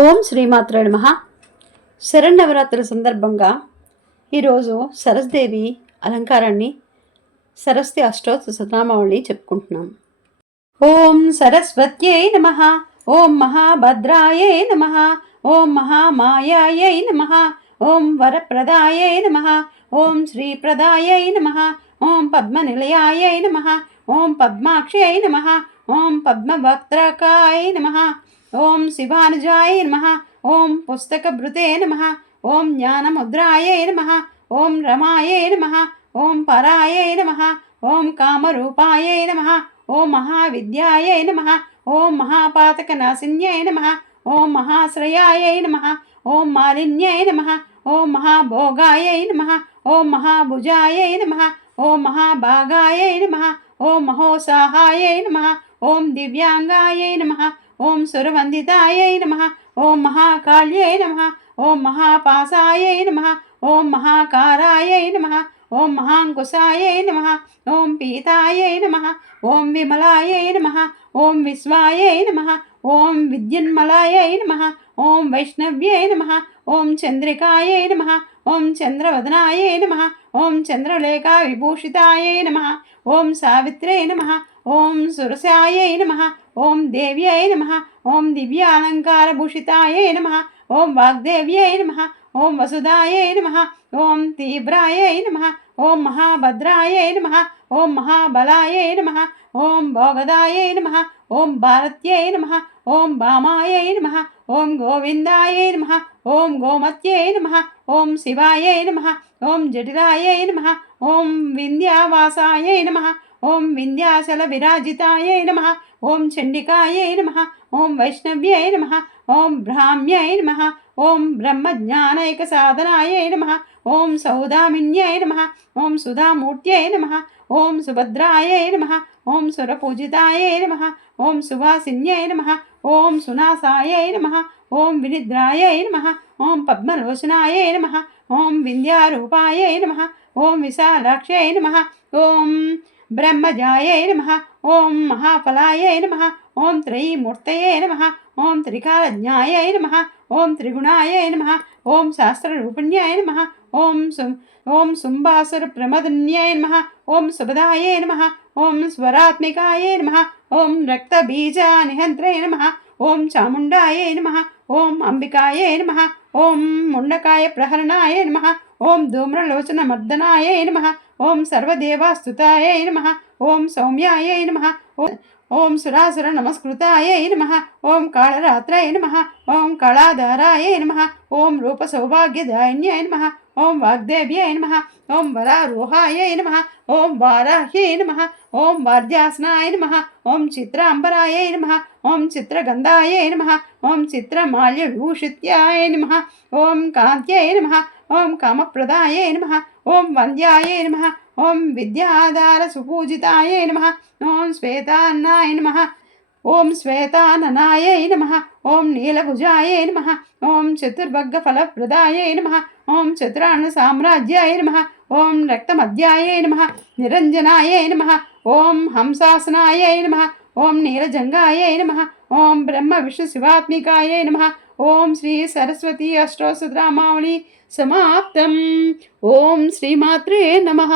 ఓం శ్రీమాత్రే నమః. శరన్నవరాత్రుల సందర్భంగా ఈరోజు సరస్దేవి అలంకారాన్ని సరస్వతి అష్టోత్తర శతనామావళి చెప్పుకుంటున్నాం. ఓం సరస్వత్యై నమః. ఓం మహాభద్రాయై నమః. ఓం మహామాయాయై నమః. ఓం వరప్రదాయై నమః. ఓం శ్రీప్రదాయై నమః. ఓం పద్మనిలయాయై నమః. ఓం పద్మాక్షై నమః. ఓం పద్మవక్త్రకాయ నమః. ఓం శివానుజాయ నమః. ఓం పుస్తకభృతే నమః. ఓం జ్ఞానముద్రాయై నమః. ఓం రమాయై నమః. ఓం పరాయై నమః. ఓం కామరూపాయై నమః. ఓం మహావిద్యాయై నమః. ఓం మహాపాతకనాశిన్యై నమః. ఓం మహాశ్రయాయై నమః. ఓం మాలిన్యై నమః. ఓం మహాభోగాయై నమః. ఓం మహాభుజాయై నమః. ఓం మహాభాగాయై నమః. ఓం మహోత్సాహాయై నమః. ఓం దివ్యాంగాయై నమః. ఓం సురవందితాయై నమః. ఓం మహాకాళ్యై నమః. ఓం మహాపాసాయై నమః. ఓం మహాకారాయై నమః. ఓం మహాంకుశాయై నమః. ఓం పీతాయై నమః. ఓం విమలాయై నమః. ఓం విశ్వాయై నమః. ఓం విద్యున్మలాయై నమః. ఓం వైష్ణవ్యై నమః. ఓం చంద్రికాయై నమః. ఓం చంద్రవదనాయై నమః. ఓం చంద్రలేఖా విభూషితాయై నమః. ఓం సావిత్రై నమః. ఓం సురసాయై నమః. ఓం దేవ్యై నమః. ఓం దివ్యాలంకారభూషితాయై నమః. ఓం వాగ్దేవ్యై నమః. ఓం వసుదాయై నమః. ఓం తీవ్రాయై నమః. ఓం మహాభద్రాయై నమః. ఓం మహాబలాయై నమః. ఓం భోగదాయై నమః. ఓం భారత్యై నమః. ఓం భామాయై నమః. ఓం గోవిందాయై నమః. ఓం గోమత్యై నమః. ఓం శివాయై నమః. ఓం జటిలాయై నమః. ఓం వింధ్యావాసాయై నమః. ఓం వింధ్యాచల విరాజితాయై నమః. ఓం చండికాయై నమః. ఓం వైష్ణవ్యై నమః. ఓం బ్రాహ్మ్యై నమః. ఓం బ్రహ్మజ్ఞానైక సాధనాయై నమః. ఓం సౌదామిన్యై నమః. ఓం సుధామూర్త్యై నమః. ఓం సుభద్రాయై నమః. ఓం సురపూజితాయై నమః. ఓం సువాసిన్యై నమః. ఓం సునాసాయై నమః. ఓం వినిద్రాయై నమః. ఓం పద్మలోచనాయై నమః. ఓం వింధ్యారూపాయై నమః. ఓం విశాలాక్షై నమః. ఓం బ్రహ్మజాయై నమః. ఓం మహాఫలాయై నమః. ఓం త్రయీమూర్తయే నమః. ఓం త్రికాలజ్ఞాయై నమః. ఓం త్రిగుణాయై నమః. ఓం శాస్త్రరూపిణ్యాయ నమః. ఓం శుంభాసుర ప్రమదన్యాయ నమః. ఓం సుభదాయై నమః. ఓం స్వరాత్మికాయై నమః. ఓం రక్తబీజానిహంత్రై నమః. ఓం చాముండాయై నమః. ఓం అంబికాయై నమః. ఓం ముండకాయ ప్రహరణాయ నమః. ఓం ధూమ్రలోచన మర్దనాయై నమః. ఓం సర్వదేవాస్తుతాయై నమః. ఓం సౌమ్యాయై నమః. ఓం సురాసుర నమస్కృతాయై నమః. ఓం కాళరాత్రై నమః. ఓం కళాధారాయై నమః. ఓం రూపసౌభాగ్యదాయిన్యై నమః. ఓం వాగ్దేవ్యై నమః. ఓం వరారోహాయై నమః. ఓం వారాహ్యై నమః. ఓం వార్ధ్యాసనాయ నమః. ఓం చిత్రాంబరాయై నమః. ఓం చిత్రగంధాయై నమః. ఓం చిత్రమాల్యభూషిత్యాయ నమః. ఓం కాంత్యై నమః. ఓం కామప్రదాయై నమః. ఓం వంద్యాయై నమః. ఓం విద్యాధార సుపూజితాయై నమః. ఓం శ్వేతాన్నాయ నమః. ఓం శ్వేతాననాయై నమః. ఓం నీలభుజాయై నమః. ఓం చతుర్భగ్గఫలప్రదాయై నమః. ఓం చతురాణ సామ్రాజ్యాయ నమః. ఓం రక్తమధ్యాయై నమః. నిరంజనాయై నమః. ఓం హంసాసనాయై నమః. ఓం నీలజంగాయై నమః. ఓం బ్రహ్మ విష్ణు శివాత్మికాయై నమః. ఓం శ్రీ సరస్వతి అష్టోత్తరామావళి సమాప్తం. ఓం శ్రీమాత్రే నమః.